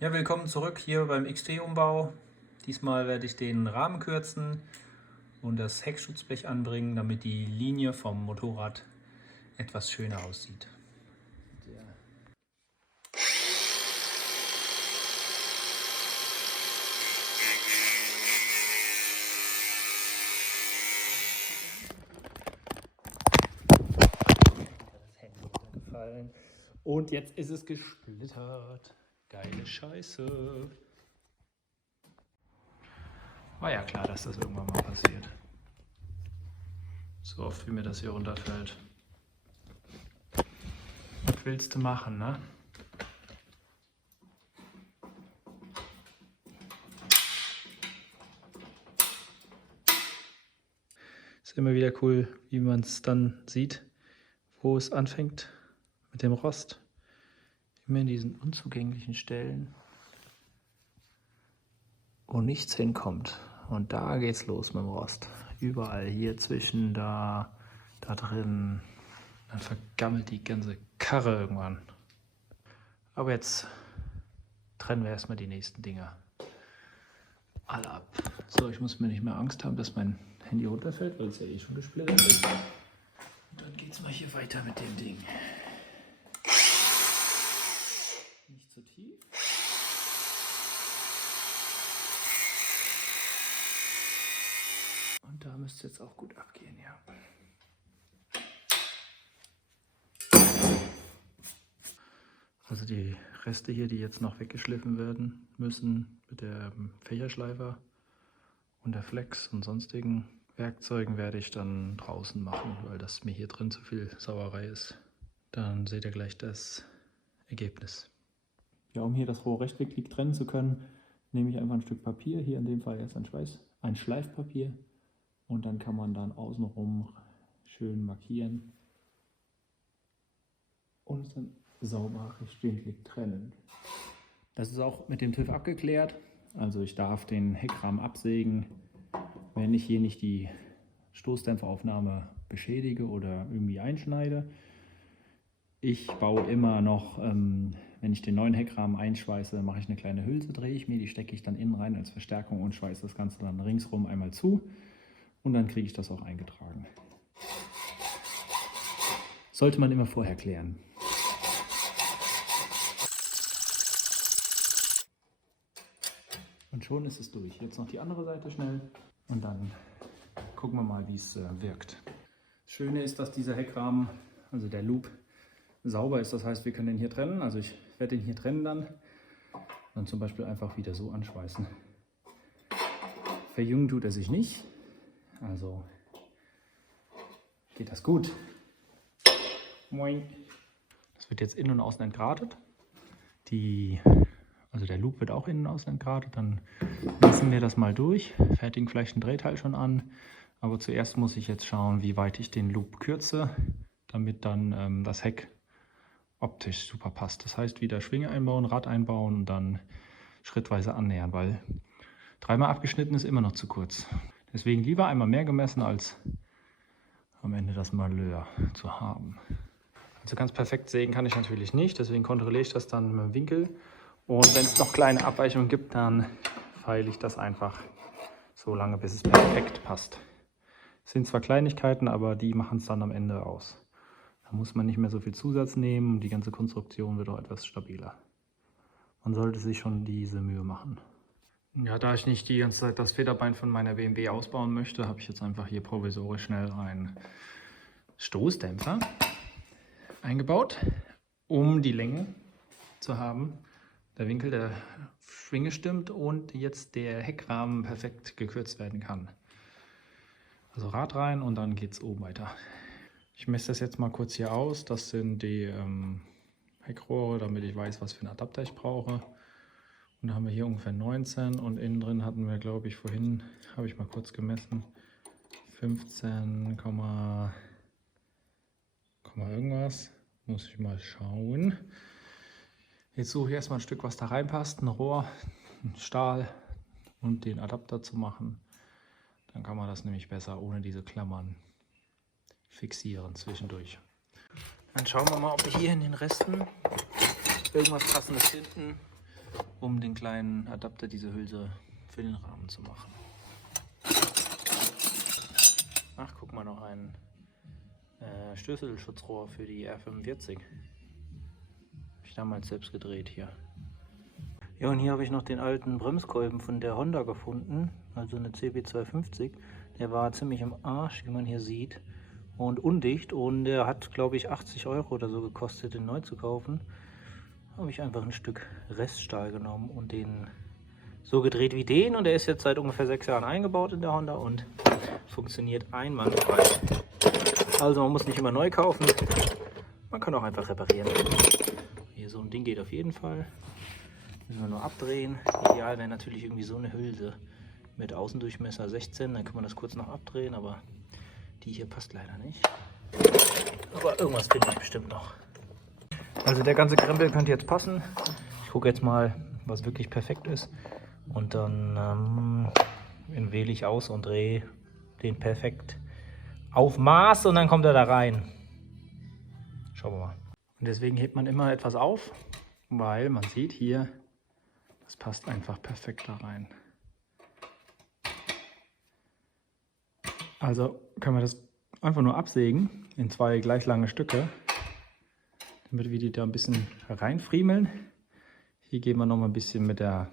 Ja, willkommen zurück hier beim XT-Umbau. Diesmal werde ich den Rahmen kürzen und das Heckschutzblech anbringen, damit die Linie vom Motorrad etwas schöner aussieht. Das Handy runtergefallen und jetzt ist es gesplittert. Geile Scheiße. War ja klar, dass das irgendwann mal passiert. So oft wie mir das hier runterfällt. Was willst du machen, ne? Ist immer wieder cool, wie man es dann sieht, wo es anfängt mit dem Rost. Immer in diesen unzugänglichen Stellen, wo nichts hinkommt. Und da geht's los mit dem Rost. Überall hier zwischen, da drin. Dann vergammelt die ganze Karre irgendwann. Aber jetzt trennen wir erstmal die nächsten Dinger alle ab. So, ich muss mir nicht mehr Angst haben, dass mein Handy runterfällt, weil es ja eh schon gesplittert ist. Und dann geht's mal hier weiter mit dem Ding. Nicht zu tief. Und da müsste es jetzt auch gut abgehen, ja. Also die Reste hier, die jetzt noch weggeschliffen werden müssen mit der Fächerschleifer und der Flex und sonstigen Werkzeugen, werde ich dann draußen machen, weil das mir hier drin zu viel Sauerei ist. Dann seht ihr gleich das Ergebnis. Ja, um hier das Rohr rechtwinklig trennen zu können, nehme ich einfach ein Stück Papier, hier in dem Fall jetzt ein Schleifpapier, und dann kann man dann außenrum schön markieren und es dann sauber rechtwinklig trennen. Das ist auch mit dem TÜV abgeklärt. Also ich darf den Heckrahmen absägen, wenn ich hier nicht die Stoßdämpferaufnahme beschädige oder irgendwie einschneide. Ich baue immer noch, wenn ich den neuen Heckrahmen einschweiße, mache ich eine kleine Hülse, drehe ich mir, die stecke ich dann innen rein als Verstärkung und schweiße das Ganze dann ringsrum einmal zu und dann kriege ich das auch eingetragen. Sollte man immer vorher klären. Und schon ist es durch. Jetzt noch die andere Seite schnell und dann gucken wir mal, wie es wirkt. Das Schöne ist, dass dieser Heckrahmen, also der Loop, sauber ist. Das heißt, wir können den hier trennen. Also ich werde den hier trennen dann zum Beispiel einfach wieder so anschweißen. Verjüngen tut er sich nicht. Also geht das gut. Moin. Das wird jetzt innen und außen entgratet. Also der Loop wird auch innen und außen entgratet. Dann messen wir das mal durch, fertigen vielleicht ein Drehteil schon an. Aber zuerst muss ich jetzt schauen, wie weit ich den Loop kürze, damit dann das Heck optisch super passt. Das heißt, wieder Schwinge einbauen, Rad einbauen und dann schrittweise annähern, weil dreimal abgeschnitten ist immer noch zu kurz. Deswegen lieber einmal mehr gemessen, als am Ende das Malheur zu haben. Also ganz perfekt sägen kann ich natürlich nicht, deswegen kontrolliere ich das dann mit dem Winkel. Und wenn es noch kleine Abweichungen gibt, dann feile ich das einfach so lange, bis es perfekt passt. Es sind zwar Kleinigkeiten, aber die machen es dann am Ende aus. Da muss man nicht mehr so viel Zusatz nehmen und die ganze Konstruktion wird auch etwas stabiler. Man sollte sich schon diese Mühe machen. Ja, da ich nicht die ganze Zeit das Federbein von meiner BMW ausbauen möchte, habe ich jetzt einfach hier provisorisch schnell einen Stoßdämpfer eingebaut, um die Länge zu haben. Der Winkel der Schwinge stimmt und jetzt der Heckrahmen perfekt gekürzt werden kann. Also Rad rein und dann geht es oben weiter. Ich messe das jetzt mal kurz hier aus. Das sind die Heckrohre, damit ich weiß, was für einen Adapter ich brauche. Und da haben wir hier ungefähr 19 und innen drin hatten wir, glaube ich, vorhin, habe ich mal kurz gemessen, 15, irgendwas. Muss ich mal schauen. Jetzt suche ich erstmal ein Stück, was da reinpasst, ein Rohr, ein Stahl und den Adapter zu machen. Dann kann man das nämlich besser ohne diese Klammern fixieren zwischendurch. Dann schauen wir mal, ob wir hier in den Resten irgendwas Passendes finden. um den kleinen Adapter, diese Hülse für den Rahmen zu machen. Ach, guck mal, noch ein Stößelschutzrohr für die R45. Habe ich damals selbst gedreht hier. Ja, und hier habe ich noch den alten Bremskolben von der Honda gefunden, also eine CB250. Der war ziemlich im Arsch, wie man hier sieht, und undicht, und der hat, glaube ich, 80 € oder so gekostet, den neu zu kaufen. Habe ich einfach ein Stück Reststahl genommen und den so gedreht wie den, und der ist jetzt seit ungefähr 6 Jahren eingebaut in der Honda und funktioniert einwandfrei. Also man muss nicht immer neu kaufen, man kann auch einfach reparieren. Hier so ein Ding geht auf jeden Fall. Müssen wir nur abdrehen. Ideal wäre natürlich irgendwie so eine Hülse mit Außendurchmesser 16, dann kann man das kurz noch abdrehen, aber die hier passt leider nicht. Aber irgendwas finde ich bestimmt noch. Also der ganze Krempel könnte jetzt passen. Ich gucke jetzt mal, was wirklich perfekt ist, und dann wähle ich aus und drehe den perfekt auf Maß, und dann kommt er da rein. Schauen wir mal. Und deswegen hebt man immer etwas auf, weil man sieht hier, das passt einfach perfekt da rein. Also können wir das einfach nur absägen in 2 gleich lange Stücke, damit wir die da ein bisschen reinfriemeln. Hier gehen wir noch mal ein bisschen mit der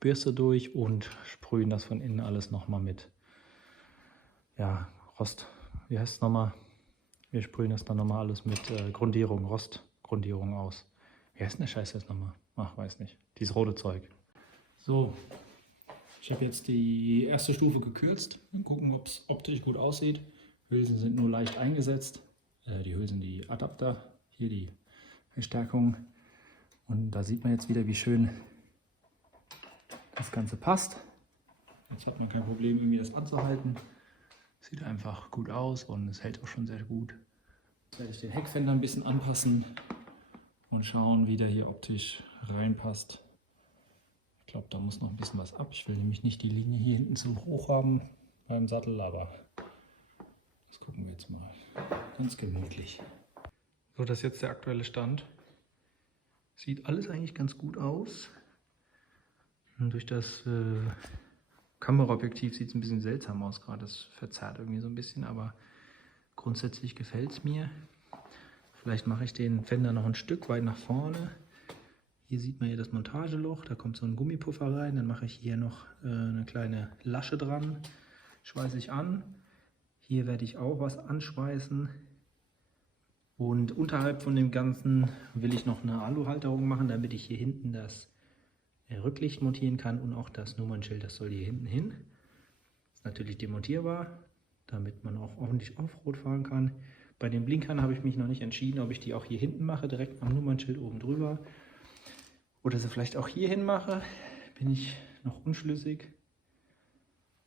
Bürste durch und sprühen das von innen alles noch mal mit, ja, Rost. Wie heißt es nochmal? Wir sprühen das dann noch mal alles mit Grundierung, Rostgrundierung aus. Wie heißt denn der Scheiß jetzt nochmal? Ach, weiß nicht. Dieses rote Zeug. So, ich habe jetzt die erste Stufe gekürzt. Mal gucken, ob es optisch gut aussieht. Hülsen sind nur leicht eingesetzt. Die Hülsen, die Adapter, hier die Verstärkung. Und da sieht man jetzt wieder, wie schön das Ganze passt. Jetzt hat man kein Problem, irgendwie das anzuhalten. Sieht einfach gut aus und es hält auch schon sehr gut. Jetzt werde ich den Heckfender ein bisschen anpassen und schauen, wie der hier optisch reinpasst. Ich glaube, da muss noch ein bisschen was ab. Ich will nämlich nicht die Linie hier hinten zu hoch haben beim Sattel, aber das gucken wir jetzt mal. Ganz gemütlich. So, das ist jetzt der aktuelle Stand. Sieht alles eigentlich ganz gut aus. Und durch das Kameraobjektiv sieht es ein bisschen seltsam aus gerade. Das verzerrt irgendwie so ein bisschen, aber grundsätzlich gefällt es mir. Vielleicht mache ich den Fender noch ein Stück weit nach vorne. Hier sieht man hier das Montageloch, da kommt so ein Gummipuffer rein. Dann mache ich hier noch eine kleine Lasche dran, schweiße ich an. Hier werde ich auch was anschweißen. Und unterhalb von dem Ganzen will ich noch eine Aluhalterung machen, damit ich hier hinten das Rücklicht montieren kann und auch das Nummernschild, das soll hier hinten hin. Ist natürlich demontierbar, damit man auch ordentlich Offroad fahren kann. Bei den Blinkern habe ich mich noch nicht entschieden, ob ich die auch hier hinten mache, direkt am Nummernschild oben drüber. Oder sie vielleicht auch hier hin mache, bin ich noch unschlüssig.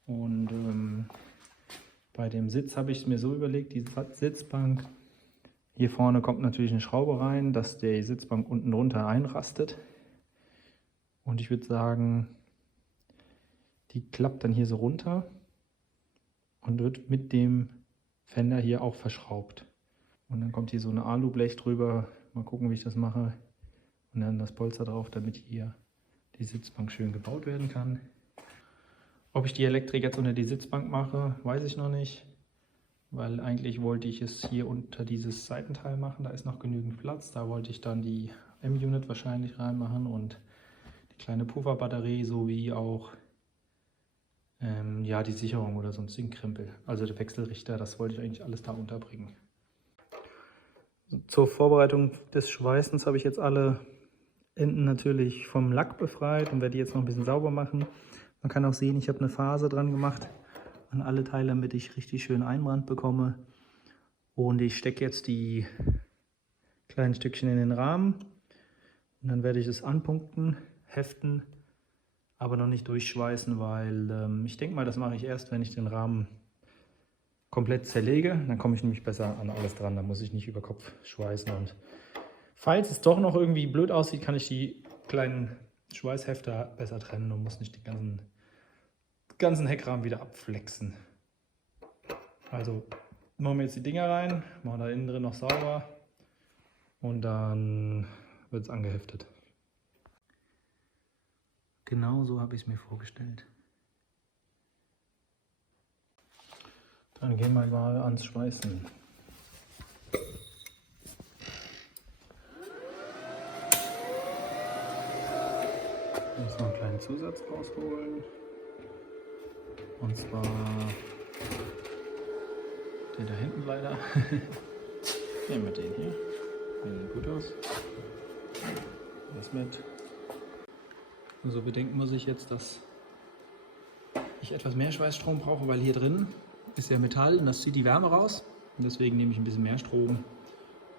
Und bei dem Sitz habe ich es mir so überlegt, die Sitzbank, hier vorne kommt natürlich eine Schraube rein, dass die Sitzbank unten drunter einrastet. Und ich würde sagen, die klappt dann hier so runter und wird mit dem Fender hier auch verschraubt. Und dann kommt hier so eine Alublech drüber. Mal gucken, wie ich das mache. Und dann das Polster drauf, damit hier die Sitzbank schön gebaut werden kann. Ob ich die Elektrik jetzt unter die Sitzbank mache, weiß ich noch nicht. Weil eigentlich wollte ich es hier unter dieses Seitenteil machen. Da ist noch genügend Platz. Da wollte ich dann die M-Unit wahrscheinlich reinmachen und die kleine Pufferbatterie sowie auch ja, die Sicherung oder so ein Zinkkrempel. Also der Wechselrichter, das wollte ich eigentlich alles da unterbringen. Zur Vorbereitung des Schweißens habe ich jetzt alle Enden natürlich vom Lack befreit und werde die jetzt noch ein bisschen sauber machen. Man kann auch sehen, ich habe eine Phase dran gemacht an alle Teile, damit ich richtig schön Einbrand bekomme. Und ich stecke jetzt die kleinen Stückchen in den Rahmen und dann werde ich es anpunkten, heften, aber noch nicht durchschweißen, weil ich denke mal, das mache ich erst, wenn ich den Rahmen komplett zerlege. Dann komme ich nämlich besser an alles dran, dann muss ich nicht über Kopf schweißen. Und falls es doch noch irgendwie blöd aussieht, kann ich die kleinen Schweißhefter besser trennen und muss nicht den ganzen Heckrahmen wieder abflexen. Also machen wir jetzt die Dinger rein, machen da innen drin noch sauber und dann wird es angeheftet. Genau so habe ich es mir vorgestellt. Dann gehen wir mal ans Schweißen. Ich muss noch einen kleinen Zusatz rausholen. Und zwar den da hinten leider. Nehmen wir den hier. Der sieht gut aus. Das mit. Also bedenken muss ich jetzt, dass ich etwas mehr Schweißstrom brauche, weil hier drin ist ja Metall und das zieht die Wärme raus. Und deswegen nehme ich ein bisschen mehr Strom.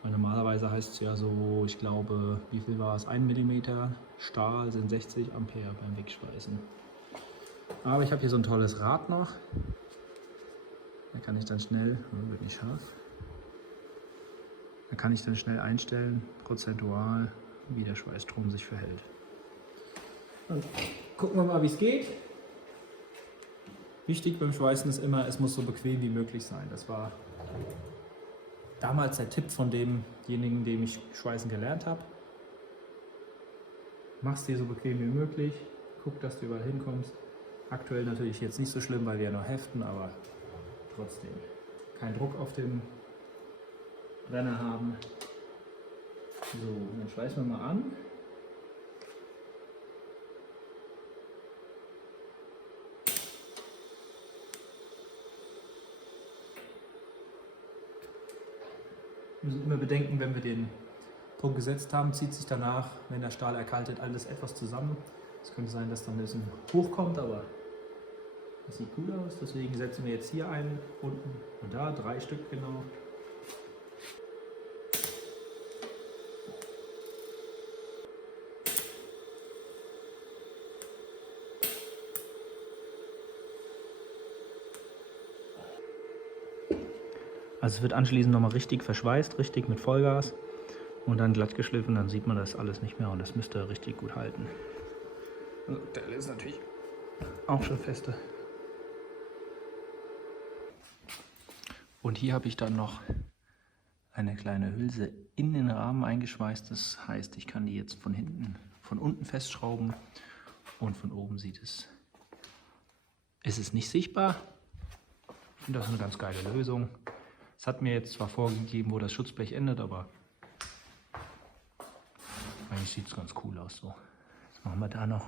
Weil normalerweise heißt es ja so, ich glaube, wie viel war es? 1 mm Stahl sind 60 Ampere beim Wegschweißen. Aber ich habe hier so ein tolles Rad noch. Da kann ich dann schnell, wird nicht scharf. Da kann ich dann schnell einstellen, prozentual, wie der Schweißstrom sich verhält. Und gucken wir mal, wie es geht. Wichtig beim Schweißen ist immer, es muss so bequem wie möglich sein. Das war damals der Tipp von demjenigen, dem ich Schweißen gelernt habe. Mach's dir so bequem wie möglich, guck, dass du überall hinkommst. Aktuell natürlich jetzt nicht so schlimm, weil wir ja noch heften, aber trotzdem keinen Druck auf dem Brenner haben. So, dann schweißen wir mal an. Wir müssen immer bedenken, wenn wir den Punkt gesetzt haben, zieht sich danach, wenn der Stahl erkaltet, alles etwas zusammen. Es könnte sein, dass dann ein bisschen hochkommt, aber das sieht gut aus. Deswegen setzen wir jetzt hier einen, unten und da, 3 Stück genau. Also es wird anschließend nochmal richtig verschweißt, richtig mit Vollgas und dann glatt geschliffen, dann sieht man das alles nicht mehr und das müsste richtig gut halten. Also der ist natürlich auch schon feste. Und hier habe ich dann noch eine kleine Hülse in den Rahmen eingeschweißt. Das heißt, ich kann die jetzt von unten festschrauben und von oben ist es nicht sichtbar. Ich finde das eine ganz geile Lösung. Es hat mir jetzt zwar vorgegeben, wo das Schutzblech endet, aber eigentlich sieht es ganz cool aus so. Jetzt machen wir da noch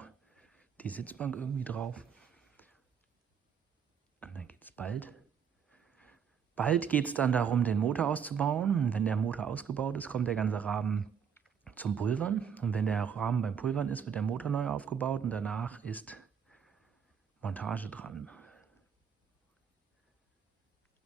die Sitzbank irgendwie drauf. Und dann geht es bald. Bald geht es dann darum, den Motor auszubauen. Und wenn der Motor ausgebaut ist, kommt der ganze Rahmen zum Pulvern. Und wenn der Rahmen beim Pulvern ist, wird der Motor neu aufgebaut und danach ist Montage dran.